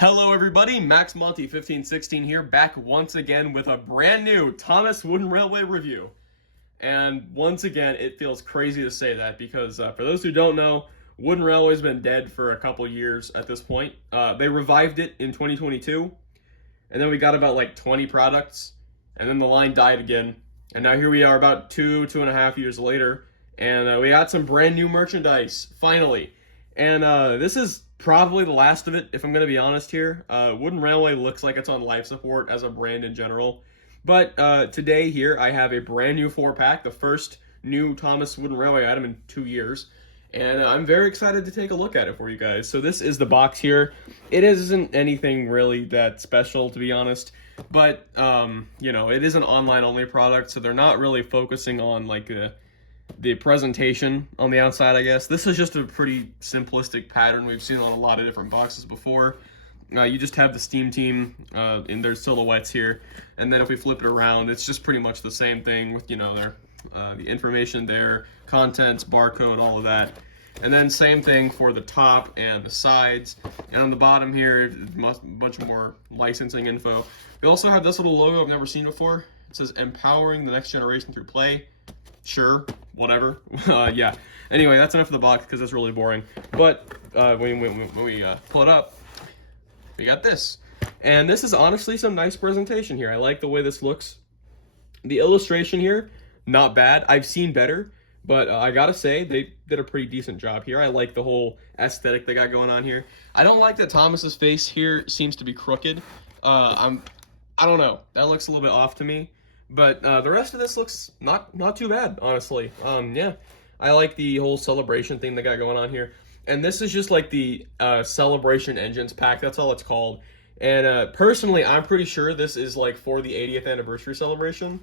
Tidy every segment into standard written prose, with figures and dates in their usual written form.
Hello everybody, Max Monty 1516 here, back once again with a brand new Thomas Wooden Railway review. And once again, it feels crazy to say that because for those who don't know, Wooden Railway's been dead for a couple years at this point. They revived it in 2022, and then we got about like 20 products, and then the line died again. And now here we are about two and a half years later, and we got some brand new merchandise, finally. And this is probably the last of it, if I'm going to be honest here. Wooden Railway looks like it's on life support as a brand in general. But today here, I have a brand new 4-pack, the first new Thomas Wooden Railway item in 2 years. And I'm very excited to take a look at it for you guys. So this is the box here. It isn't anything really that special, to be honest. But, you know, it is an online-only product, so they're not really focusing on, like, the presentation on the outside, I guess. This is just a pretty simplistic pattern we've seen on a lot of different boxes before. You just have the Steam Team in their silhouettes here, and then if we flip it around, it's just pretty much the same thing with, you know, their the information there, contents, barcode, all of that. And then same thing for the top and the sides. And on the bottom here, a bunch more licensing info. We also have this little logo I've never seen before. It says, "Empowering the next generation through play." Sure, whatever. Yeah. Anyway, that's enough of the box because it's really boring. But when we pull it up, we got this. And this is honestly some nice presentation here. I like the way this looks. The illustration here, not bad. I've seen better, but I gotta say, they did a pretty decent job here. I like the whole aesthetic they got going on here. I don't like that Thomas's face here seems to be crooked. I don't know. That looks a little bit off to me. But the rest of this looks not too bad, honestly. Yeah, I like the whole celebration thing they got going on here. And this is just like the Celebration Engines pack. That's all it's called. And personally, I'm pretty sure this is like for the 80th anniversary celebration.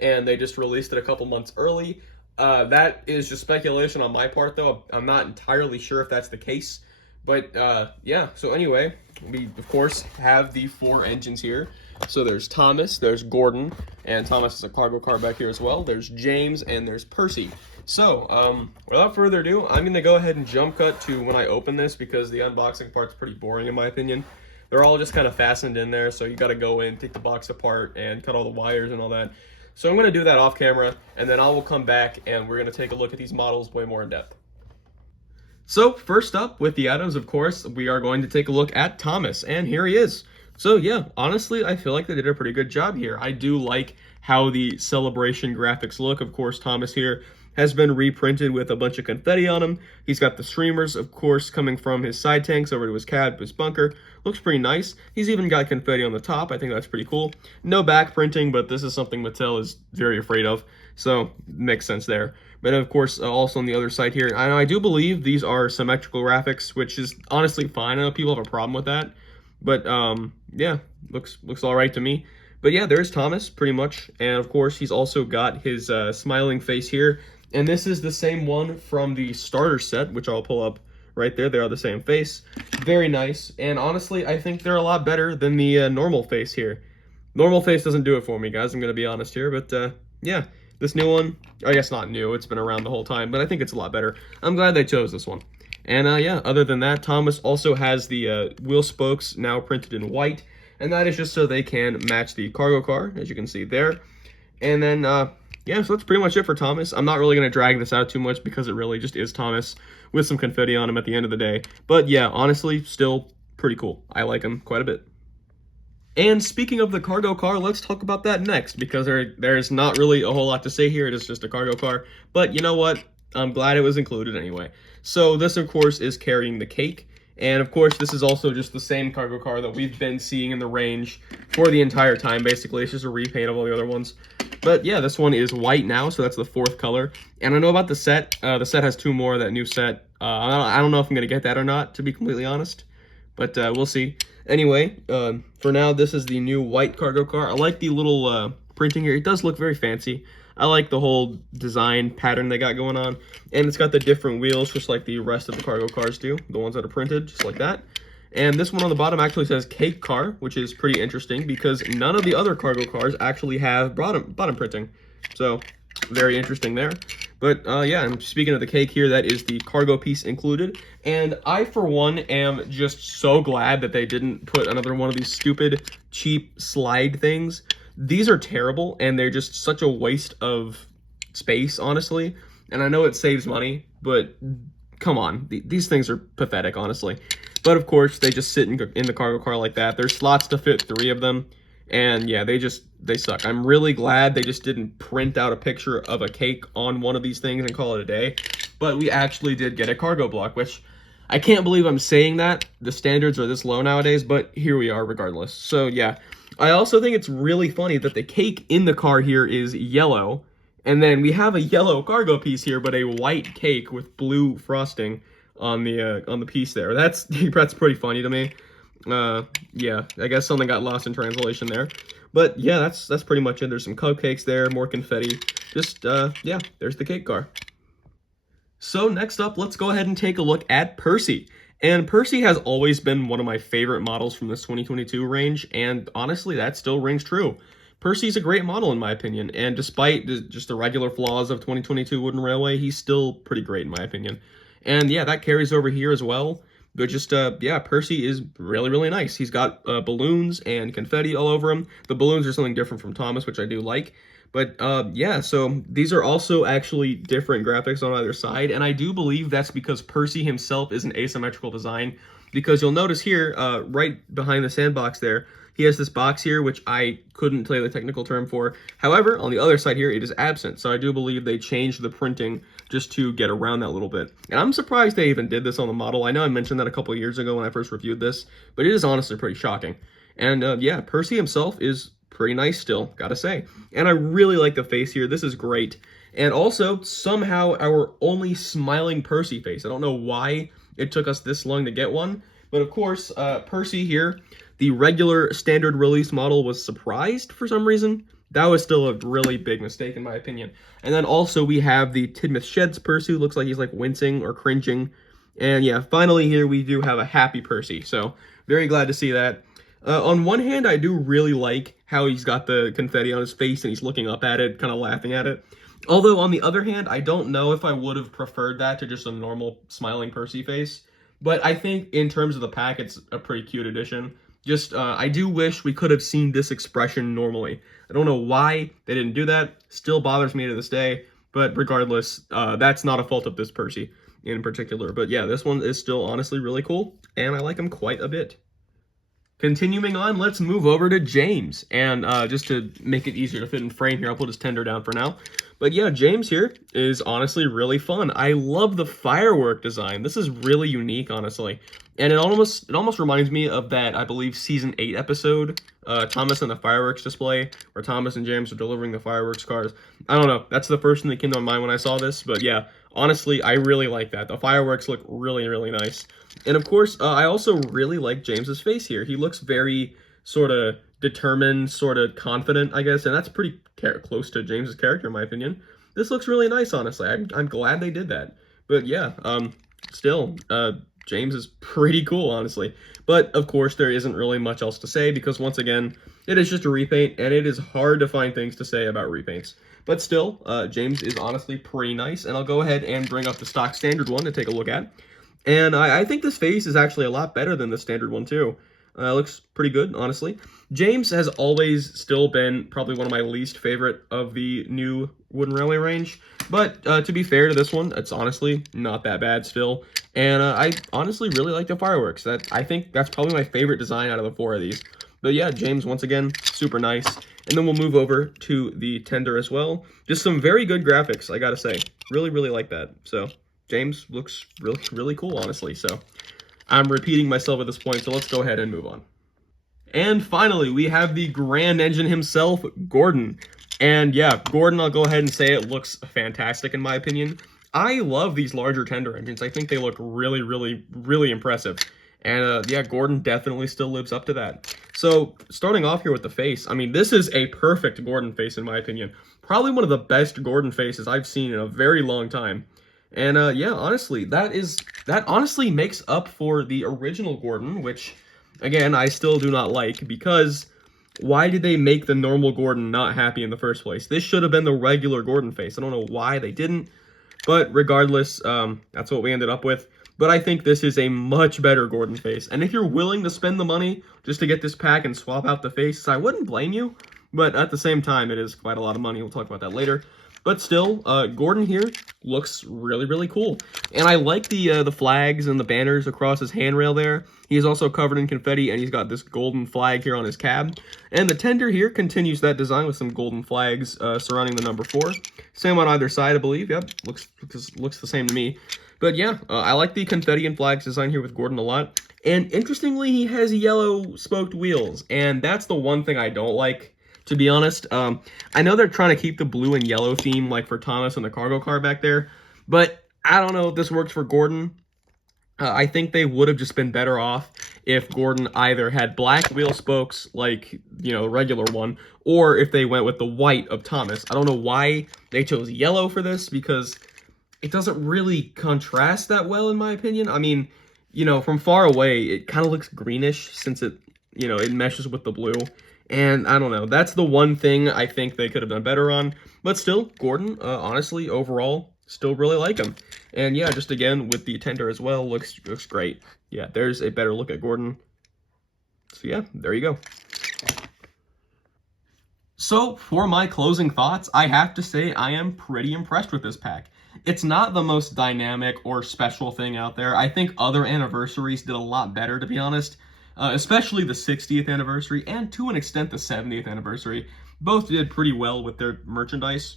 And they just released it a couple months early. That is just speculation on my part, though. I'm not entirely sure if that's the case. But yeah, so anyway, we, of course, have the 4 engines here. So there's Thomas, there's Gordon, and Thomas is a cargo car back here as well. There's James, and there's Percy. So, without further ado, I'm going to go ahead and jump cut to when I open this because the unboxing part's pretty boring in my opinion. They're all just kind of fastened in there, so you got to go in, take the box apart, and cut all the wires and all that. So I'm going to do that off camera, and then I will come back, and we're going to take a look at these models way more in depth. So, first up with the items, of course, we are going to take a look at Thomas, and here he is. So yeah, honestly, I feel like they did a pretty good job here. I do like how the celebration graphics look. Of course, Thomas here has been reprinted with a bunch of confetti on him. He's got the streamers, of course, coming from his side tanks over to his cab, his bunker. Looks pretty nice. He's even got confetti on the top. I think that's pretty cool. No back printing, but this is something Mattel is very afraid of. So, makes sense there. But of course, also on the other side here, I do believe these are symmetrical graphics, which is honestly fine. I know people have a problem with that. But, yeah, looks all right to me. But yeah, there's Thomas, pretty much. And of course, he's also got his smiling face here. And this is the same one from the starter set, which I'll pull up right there. They are the same face. Very nice. And honestly, I think they're a lot better than the normal face here. Normal face doesn't do it for me, guys. I'm going to be honest here. But, yeah, this new one, I guess not new. It's been around the whole time. But I think it's a lot better. I'm glad they chose this one. And yeah, other than that, Thomas also has the wheel spokes now printed in white. And that is just so they can match the cargo car, as you can see there. And then, yeah, so that's pretty much it for Thomas. I'm not really going to drag this out too much because it really just is Thomas with some confetti on him at the end of the day. But yeah, honestly, still pretty cool. I like him quite a bit. And speaking of the cargo car, let's talk about that next because there's not really a whole lot to say here. It is just a cargo car. But you know what? I'm glad it was included anyway. So this, of course, is carrying the cake. And, of course, this is also just the same cargo car that we've been seeing in the range for the entire time, basically. It's just a repaint of all the other ones. But, yeah, this one is white now, so that's the 4th color. And I know about the set. The set has 2 more, that new set. I don't know if I'm going to get that or not, to be completely honest. But we'll see. Anyway, for now, this is the new white cargo car. I like the little printing here. It does look very fancy. I like the whole design pattern they got going on. And it's got the different wheels, just like the rest of the cargo cars do. The ones that are printed, just like that. And this one on the bottom actually says Cake Car, which is pretty interesting because none of the other cargo cars actually have bottom printing. So, very interesting there. But yeah, and speaking of the cake here, that is the cargo piece included. And I, for one, am just so glad that they didn't put another one of these stupid, cheap slide things. These are terrible, and they're just such a waste of space, honestly. And I know it saves money, but come on, these things are pathetic, honestly. But of course, they just sit in the cargo car like that. There's slots to fit 3 of them. And yeah, they suck. I'm really glad they just didn't print out a picture of a cake on one of these things and call it a day. But we actually did get a cargo block, which I can't believe I'm saying that. The standards are this low nowadays, but here we are regardless. So yeah, I also think it's really funny that the cake in the car here is yellow. And then we have a yellow cargo piece here, but a white cake with blue frosting on the piece there. That's pretty funny to me. Yeah, I guess something got lost in translation there. But yeah, that's pretty much it. There's some cupcakes there, more confetti. Just yeah, there's the cake car. So next up, let's go ahead and take a look at Percy. And Percy has always been one of my favorite models from this 2022 range, and honestly, that still rings true. Percy's a great model in my opinion, and despite just the regular flaws of 2022 Wooden Railway, he's still pretty great in my opinion. And yeah, that carries over here as well. But just, yeah, Percy is really, really nice. He's got balloons and confetti all over him. The balloons are something different from Thomas, which I do like. But, yeah, so these are also actually different graphics on either side. And I do believe that's because Percy himself is an asymmetrical design. Because you'll notice here, right behind the sandbox there, he has this box here, which I couldn't tell you the technical term for. However, on the other side here, it is absent. So I do believe they changed the printing just to get around that a little bit. And I'm surprised they even did this on the model. I know I mentioned that a couple of years ago when I first reviewed this, but it is honestly pretty shocking. And yeah, Percy himself is pretty nice still, gotta say. And I really like the face here. This is great. And also, somehow, our only smiling Percy face. I don't know why it took us this long to get one. But of course, Percy here, the regular standard release model was surprised for some reason. That was still a really big mistake in my opinion. And then also we have the Tidmouth Sheds Percy, who looks like he's like wincing or cringing. And yeah, finally here we do have a happy Percy. So very glad to see that. On one hand, I do really like how he's got the confetti on his face and he's looking up at it, kind of laughing at it. Although on the other hand, I don't know if I would have preferred that to just a normal smiling Percy face. But I think in terms of the pack, it's a pretty cute addition. Just, I do wish we could have seen this expression normally. I don't know why they didn't do that. Still bothers me to this day. But regardless, that's not a fault of this Percy in particular. But yeah, this one is still honestly really cool. And I like him quite a bit. Continuing on, let's move over to James. And just to make it easier to fit in frame here, I'll put his tender down for now. But yeah, James here is honestly really fun. I love the firework design. This is really unique, honestly. And it almost reminds me of that, I believe, Season 8 episode, Thomas and the Fireworks Display, where Thomas and James are delivering the fireworks cars. I don't know. That's the first thing that came to my mind when I saw this. But yeah, honestly, I really like that. The fireworks look really, really nice. And of course, I also really like James's face here. He looks very sort of determined, sort of confident, I guess. And that's pretty close to James's character, in my opinion. This looks really nice, honestly. I'm glad they did that. But yeah, still, James is pretty cool, honestly. But, of course, there isn't really much else to say because, once again, it is just a repaint, and it is hard to find things to say about repaints. But still, James is honestly pretty nice, and I'll go ahead and bring up the stock standard one to take a look at. And I think this face is actually a lot better than the standard one, too. Looks pretty good, honestly. James has always still been probably one of my least favorite of the new Wooden Railway range. But to be fair to this one, it's honestly not that bad still. And I honestly really like the fireworks. I think that's probably my favorite design out of the 4 of these. But yeah, James, once again, super nice. And then we'll move over to the tender as well. Just some very good graphics, I gotta say. Really, really like that. So, James looks really, really cool, honestly. So, I'm repeating myself at this point, so let's go ahead and move on. And finally, we have the Grand Engine himself, Gordon. And yeah, Gordon, I'll go ahead and say it looks fantastic in my opinion. I love these larger tender engines. I think they look really, really, really impressive. And yeah, Gordon definitely still lives up to that. So starting off here with the face, I mean, this is a perfect Gordon face in my opinion. Probably one of the best Gordon faces I've seen in a very long time. And yeah, honestly, that honestly makes up for the original Gordon, which again, I still do not like because why did they make the normal Gordon not happy in the first place? This should have been the regular Gordon face. I don't know why they didn't. But regardless, that's what we ended up with. But I think this is a much better Gordon face. And if you're willing to spend the money just to get this pack and swap out the faces, I wouldn't blame you. But at the same time, it is quite a lot of money. We'll talk about that later. But still, Gordon here looks really, really cool. And I like the flags and the banners across his handrail there. He's also covered in confetti, and he's got this golden flag here on his cab. And the tender here continues that design with some golden flags surrounding the number 4. Same on either side, I believe. Yep, looks the same to me. But yeah, I like the confetti and flags design here with Gordon a lot. And interestingly, he has yellow spoked wheels, and that's the one thing I don't like, to be honest. I know they're trying to keep the blue and yellow theme like for Thomas and the cargo car back there, but I don't know if this works for Gordon. I think they would have just been better off if Gordon either had black wheel spokes like, you know, regular one, or if they went with the white of Thomas. I don't know why they chose yellow for this, because it doesn't really contrast that well, in my opinion. I mean, you know, from far away, it kind of looks greenish since it, you know, it meshes with the blue. And I don't know, that's the one thing I think they could have done better on. But still, Gordon, honestly, overall, still really like him. And yeah, just again, with the tender as well, looks great. Yeah, there's a better look at Gordon. So yeah, there you go. So, for my closing thoughts, I have to say I am pretty impressed with this pack. It's not the most dynamic or special thing out there. I think other anniversaries did a lot better, to be honest. Especially the 60th anniversary, and to an extent the 70th anniversary. Both did pretty well with their merchandise.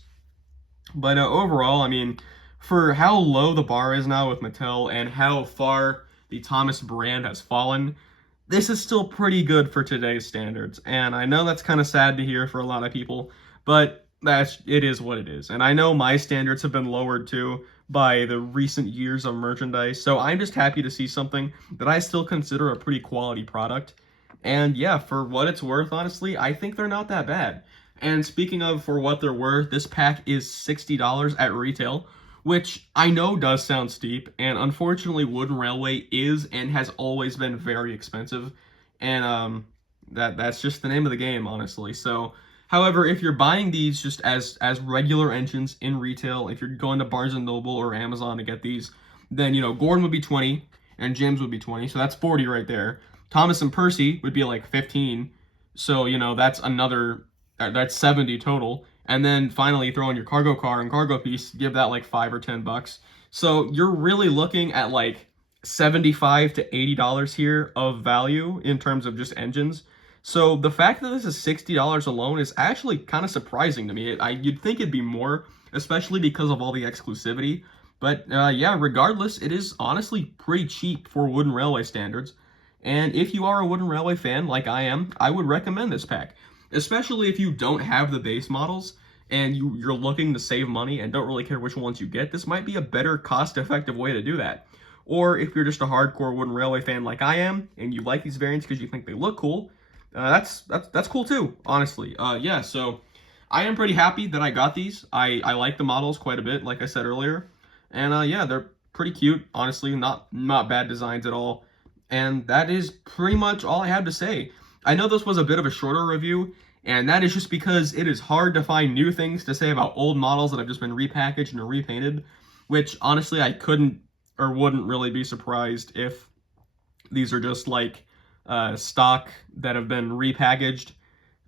But overall, I mean, for how low the bar is now with Mattel and how far the Thomas brand has fallen, this is still pretty good for today's standards. And I know that's kind of sad to hear for a lot of people, but it is what it is. And I know my standards have been lowered too by the recent years of merchandise, so I'm just happy to see something that I still consider a pretty quality product. And yeah, for what it's worth, honestly, I think they're not that bad. And speaking of for what they're worth, this pack is $60 at retail, which I know does sound steep, and unfortunately Wooden Railway is and has always been very expensive, and that's just the name of the game, honestly. So, however, if you're buying these just as regular engines in retail, if you're going to Barnes & Noble or Amazon to get these, then, you know, Gordon would be 20, and Jim's would be 20, so that's 40 right there. Thomas and Percy would be like 15, so, you know, that's 70 total. And then finally throw in your cargo car and cargo piece, give that like $5 or $10. So you're really looking at like $75 to $80 here of value in terms of just engines. So the fact that this is $60 alone is actually kind of surprising to me. You'd think it'd be more, especially because of all the exclusivity. But yeah, regardless, it is honestly pretty cheap for Wooden Railway standards. And if you are a Wooden Railway fan like I am, I would recommend this pack. Especially if you don't have the base models and you're looking to save money and don't really care which ones you get, this might be a better cost-effective way to do that. Or if you're just a hardcore Wooden Railway fan like I am, and you like these variants because you think they look cool, that's cool too, honestly. Yeah, so I am pretty happy that I got these. I like the models quite a bit, like I said earlier. And yeah, they're pretty cute, honestly, not bad designs at all. And that is pretty much all I have to say. I know this was a bit of a shorter review, and that is just because it is hard to find new things to say about old models that have just been repackaged and repainted, which honestly I couldn't or wouldn't really be surprised if these are just like stock that have been repackaged,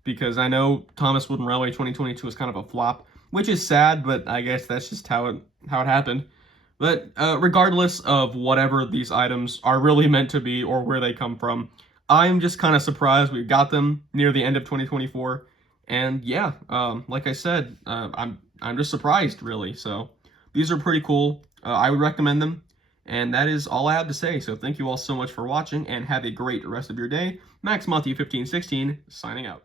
because I know Thomas Wooden Railway 2022 is kind of a flop, which is sad, but I guess that's just how it happened. But regardless of whatever these items are really meant to be or where they come from, I'm just kind of surprised we got them near the end of 2024, and yeah, like I said, I'm just surprised, really. So these are pretty cool. I would recommend them, and that is all I have to say. So thank you all so much for watching, and have a great rest of your day. Max Monty 1516 signing out.